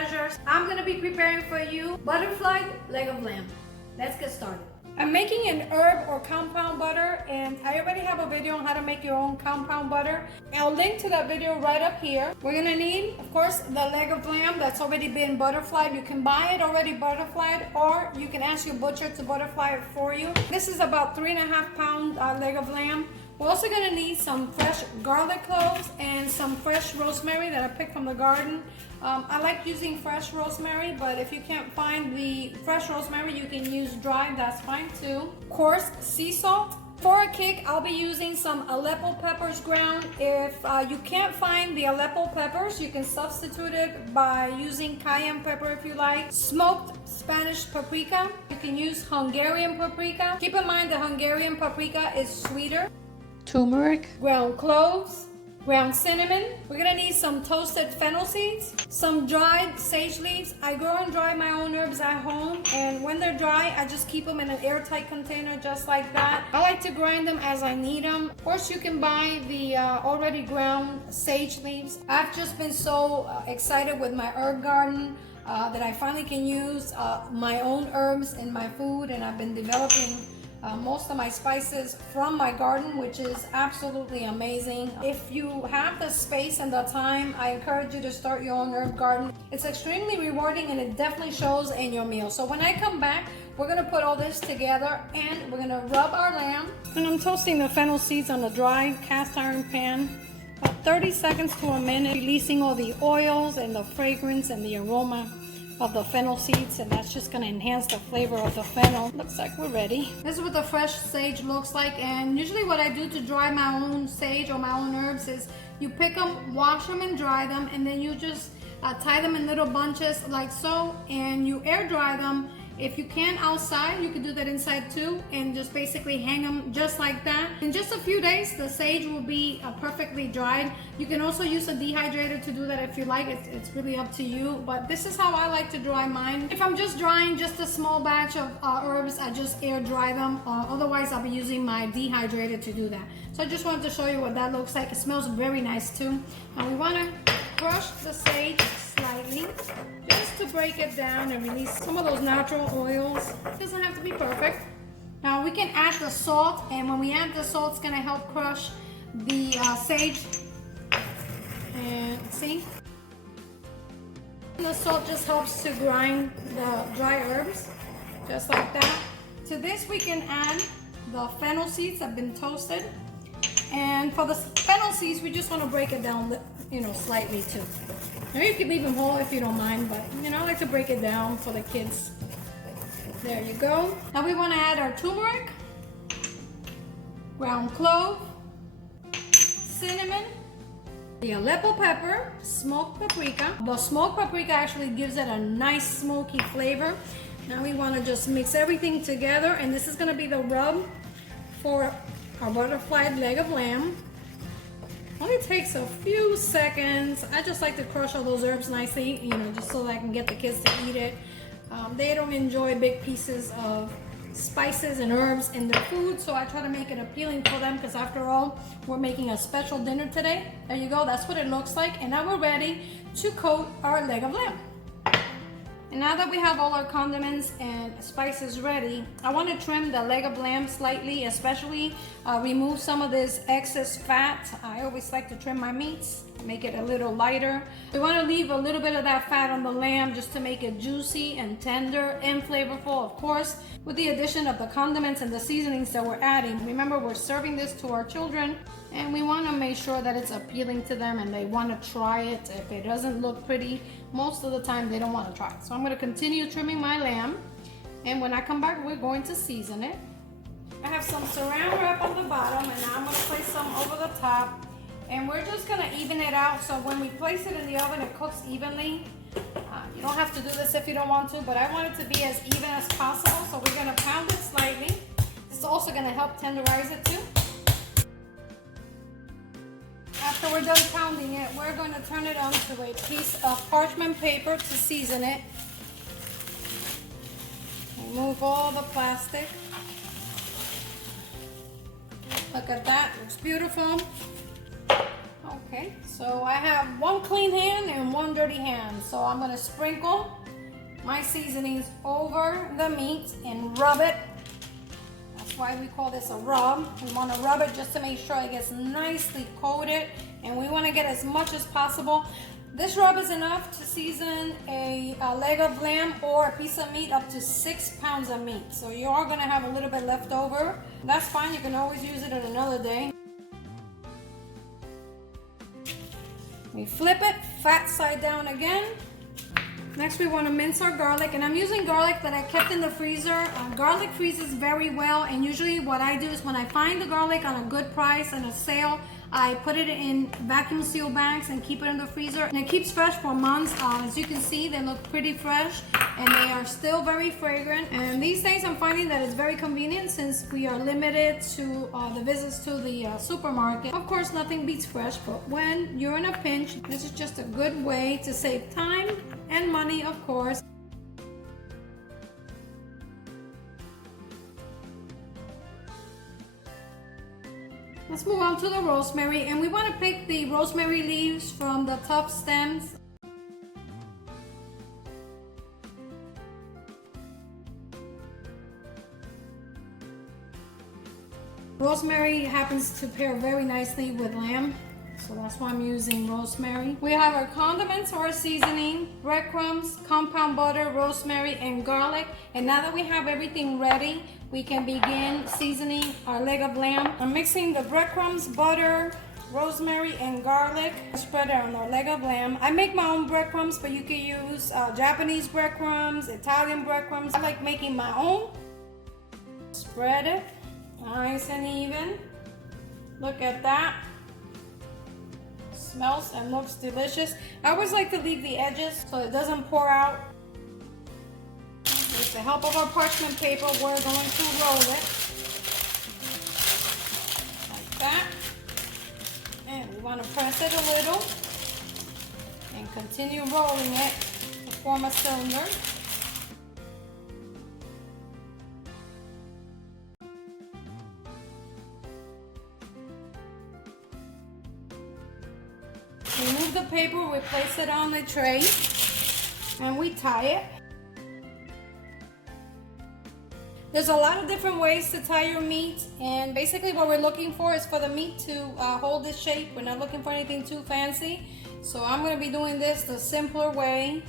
treasures. I'm gonna be preparing for you butterflied leg of lamb. Let's get started. I'm making an herb or compound butter, and I already have a video on how to make your own compound butter. I'll link to that video right up here. We're gonna need, of course, the leg of lamb that's already been butterflied. You can buy it already butterflied, or you can ask your butcher to butterfly it for you. This is about 3.5 pound leg of lamb. We're also gonna need some fresh garlic cloves and some fresh rosemary that I picked from the garden. I like using fresh rosemary, but if you can't find the fresh rosemary, you can use dried, that's fine too. Coarse sea salt. For a kick, I'll be using some Aleppo peppers ground. If you can't find the Aleppo peppers, you can substitute it by using cayenne pepper if you like. Smoked Spanish paprika. You can use Hungarian paprika. Keep in mind the Hungarian paprika is sweeter. Turmeric, ground cloves, ground cinnamon. We're gonna need some toasted fennel seeds, some dried sage leaves. I grow and dry my own herbs at home, and when they're dry, I just keep them in an airtight container just like that. I like to grind them as I need them. Of course, you can buy the already ground sage leaves. I've just been so excited with my herb garden that I finally can use my own herbs in my food, and I've been developing most of my spices from my garden, which is absolutely amazing. If you have the space and the time, I encourage you to start your own herb garden. It's extremely rewarding, and it definitely shows in your meal. So when I come back, we're gonna put all this together and we're gonna rub our lamb. And I'm toasting the fennel seeds on a dry cast iron pan, about 30 seconds to a minute, releasing all the oils and the fragrance and the aroma of the fennel seeds, and that's just going to enhance the flavor of the fennel. Looks like we're ready. This is what the fresh sage looks like, and usually what I do to dry my own sage or my own herbs is you pick them, wash them and dry them, and then you just tie them in little bunches like so, and you air dry them. If you can outside, you can do that inside too, and just basically hang them just like that. In just a few days, the sage will be perfectly dried. You can also use a dehydrator to do that if you like. It's really up to you, but this is how I like to dry mine. If I'm just drying just a small batch of herbs, I just air dry them. Otherwise, I'll be using my dehydrator to do that. So I just wanted to show you what that looks like. It smells very nice too. Now we want to crush the sage slightly, just to break it down and release some of those natural oils. It doesn't have to be perfect. Now we can add the salt, and when we add the salt, it's going to help crush the sage. And see? And the salt just helps to grind the dry herbs, just like that. To this we can add the fennel seeds that have been toasted. And for the fennel seeds, we just want to break it down, slightly too. Maybe you can leave them whole if you don't mind, but I like to break it down for the kids. There you go. Now we want to add our turmeric, ground clove, cinnamon, the Aleppo pepper, smoked paprika. The smoked paprika actually gives it a nice smoky flavor. Now we want to just mix everything together, and this is going to be the rub for our butterflied leg of lamb. Only takes a few seconds. I just like to crush all those herbs nicely, just so that I can get the kids to eat it. They don't enjoy big pieces of spices and herbs in their food, so I try to make it appealing for them, because after all, we're making a special dinner today. There you go, that's what it looks like, and now we're ready to coat our leg of lamb. And now that we have all our condiments and spices ready, I want to trim the leg of lamb slightly, especially remove some of this excess fat. I always like to trim my meats, make it a little lighter. We want to leave a little bit of that fat on the lamb just to make it juicy and tender and flavorful, of course, with the addition of the condiments and the seasonings that we're adding. Remember, we're serving this to our children, and we want to make sure that it's appealing to them and they want to try it. If it doesn't look pretty, most of the time they don't want to try it. So I'm going to continue trimming my lamb, and when I come back, we're going to season it. I have some saran wrap on the bottom, and now I'm going to place some over the top, and we're just going to even it out, so when we place it in the oven, it cooks evenly. You don't have to do this if you don't want to, but I want it to be as even as possible, so we're going to pound it slightly. This is also going to help tenderize it too. After we're done pounding it, we're going to turn it onto a piece of parchment paper to season it. Remove all the plastic. Look at that, looks beautiful. Okay, so I have one clean hand and one dirty hand. So I'm gonna sprinkle my seasonings over the meat and rub it. That's why we call this a rub. We wanna rub it just to make sure it gets nicely coated, and we wanna get as much as possible. This rub is enough to season a leg of lamb or a piece of meat up to 6 pounds of meat. So you are gonna have a little bit left over. That's fine, you can always use it on another day. We flip it, fat side down again. Next we want to mince our garlic, and I'm using garlic that I kept in the freezer. Garlic freezes very well, and usually what I do is when I find the garlic on a good price and a sale, I put it in vacuum seal bags and keep it in the freezer, and it keeps fresh for months. As you can see, they look pretty fresh and they are still very fragrant. And these days I'm finding that it's very convenient since we are limited to the visits to the supermarket. Of course, nothing beats fresh, but when you're in a pinch, this is just a good way to save time and money, of course. Let's move on to the rosemary, and we want to pick the rosemary leaves from the tough stems. Rosemary happens to pair very nicely with lamb, so that's why I'm using rosemary. We have our condiments or seasoning, breadcrumbs, compound butter, rosemary, and garlic. And now that we have everything ready, we can begin seasoning our leg of lamb. I'm mixing the breadcrumbs, butter, rosemary, and garlic. Spread it on our leg of lamb. I make my own breadcrumbs, but you can use Japanese breadcrumbs, Italian breadcrumbs. I like making my own. Spread it nice and even. Look at that. Smells and looks delicious. I always like to leave the edges so it doesn't pour out. With the help of our parchment paper, we're going to roll it like that. And we want to press it a little and continue rolling it to form a cylinder. Remove the paper, we place it on the tray, and we tie it. There's a lot of different ways to tie your meat, and basically what we're looking for is for the meat to hold its shape. We're not looking for anything too fancy. So I'm going to be doing this the simpler way,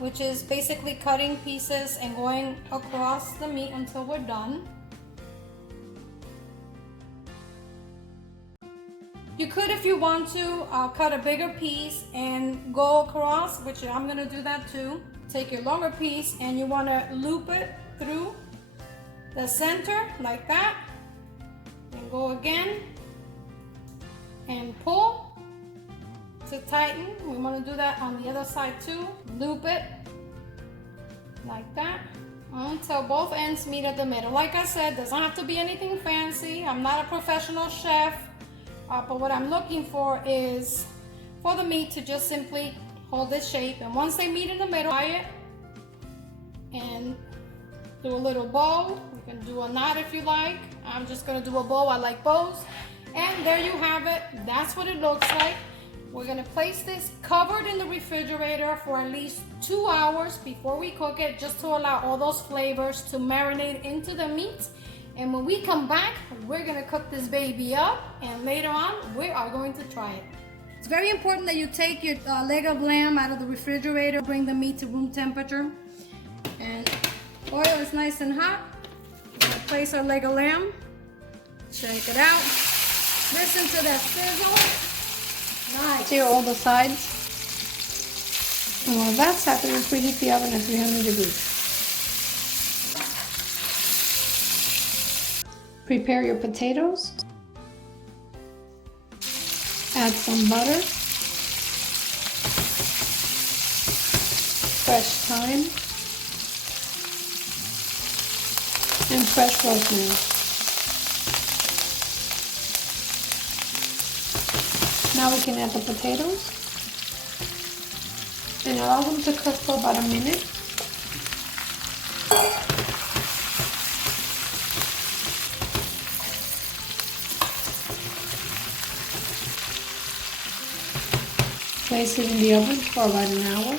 which is basically cutting pieces and going across the meat until we're done. You could, if you want to, cut a bigger piece and go across, which I'm going to do that too. Take your longer piece and you want to loop it through the center like that, and go again and pull to tighten. We want to do that on the other side too. Loop it like that until both ends meet at the middle. Like I said, doesn't have to be anything fancy. I'm not a professional chef, but what I'm looking for is for the meat to just simply hold this shape, and once they meet in the middle, tie it and do a little bow. You can do a knot if you like. I'm just gonna do a bow. I like bows. And there you have it. That's what it looks like. We're gonna place this covered in the refrigerator for at least 2 hours before we cook it, just to allow all those flavors to marinate into the meat. And when we come back, we're gonna cook this baby up, and later on, we are going to try it. It's very important that you take your leg of lamb out of the refrigerator, bring the meat to room temperature. And oil is nice and hot. We're gonna place our leg of lamb. Check it out. Listen to that sizzle. Nice. See all the sides. And while that's happening, preheat the oven at 300 degrees. Prepare your potatoes. Add some butter. Fresh thyme. And fresh rosemary. Now we can add the potatoes and allow them to cook for about a minute. Place it in the oven for about an hour.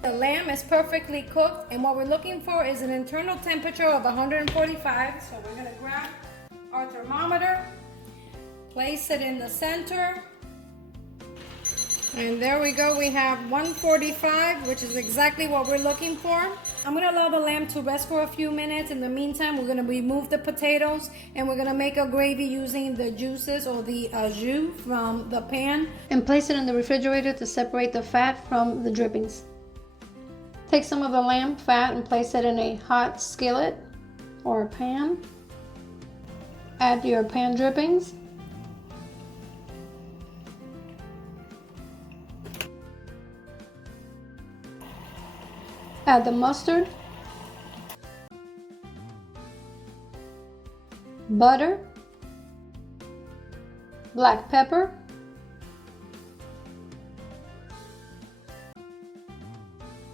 The lamb is perfectly cooked, and what we're looking for is an internal temperature of 145. So we're gonna grab our thermometer, place it in the center, and there we go. We have 145, which is exactly what we're looking for. I'm gonna allow the lamb to rest for a few minutes. In the meantime, we're gonna remove the potatoes, and we're gonna make a gravy using the juices or the jus from the pan, and place it in the refrigerator to separate the fat from the drippings. Take some of the lamb fat and place it in a hot skillet or a pan. Add your pan drippings. Add the mustard, butter, black pepper,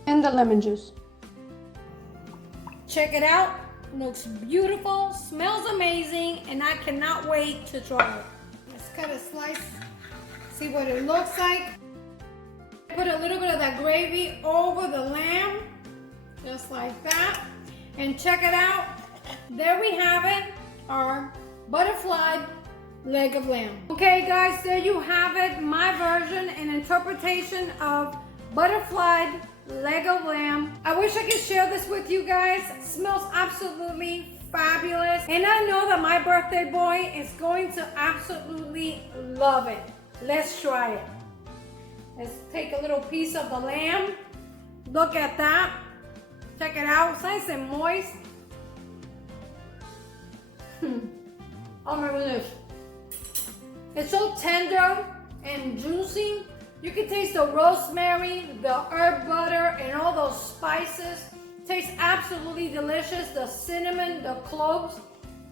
and the lemon juice. Check it out. Looks beautiful, smells amazing, and I cannot wait to try it. Let's cut a slice, see what it looks like. Put a little bit of that gravy over the lamb, just like that. And check it out. There we have it, our butterflied leg of lamb. Okay guys, there you have it, my version and interpretation of butterflied leg of lamb. I wish I could share this with you guys. It smells absolutely fabulous, and I know that my birthday boy is going to absolutely love it. Let's try it. Let's take a little piece of the lamb. Look at that. Check it out. It's nice and moist. Oh my goodness. It's so tender and juicy. You can taste the rosemary, the herb butter, and all those spices. Tastes absolutely delicious. The cinnamon, the cloves,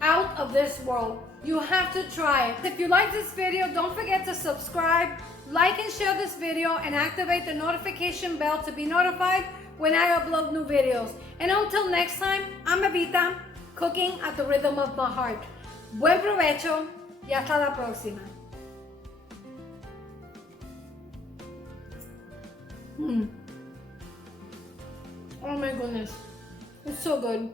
out of this world. You have to try it. If you like this video, don't forget to subscribe, like and share this video, and activate the notification bell to be notified when I upload new videos. And until next time, I'm Evita, cooking at the rhythm of my heart. Buen provecho y hasta la próxima. Oh my goodness, it's so good.